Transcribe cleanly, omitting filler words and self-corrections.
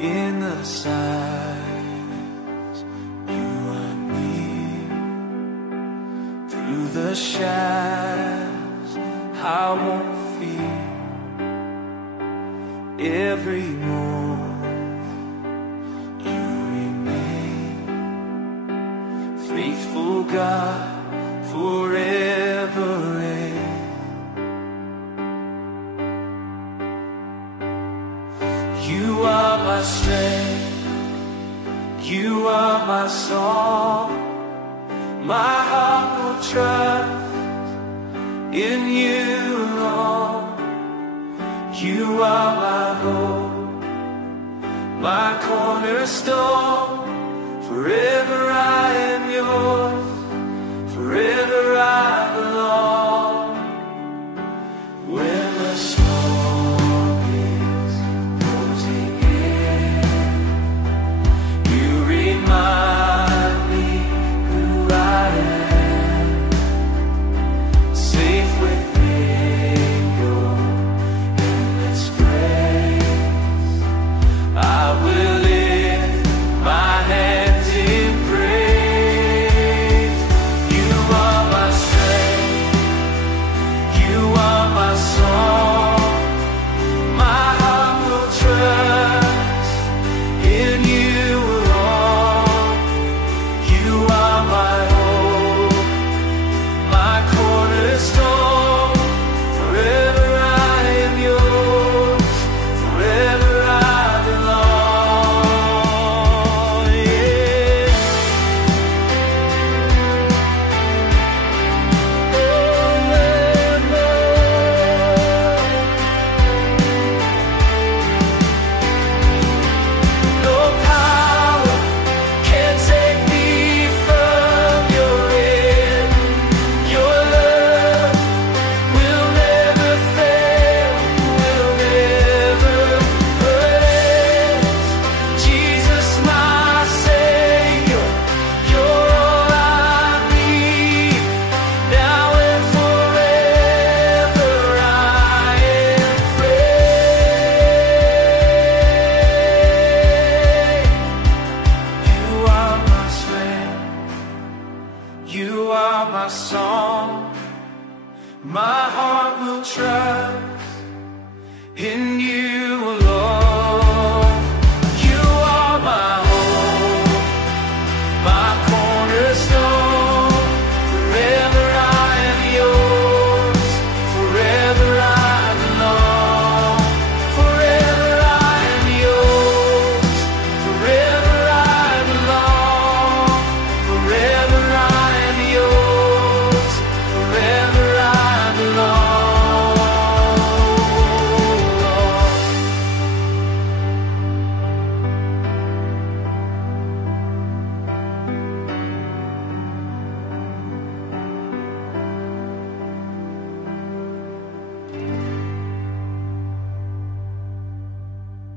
In the silence, you are near. Through the shadows, I won't fear. Every moment, you remain. Faithful God, forever reign. You are my strength, you are my song. My heart will trust in you alone. You are my hope, my cornerstone. Forever I am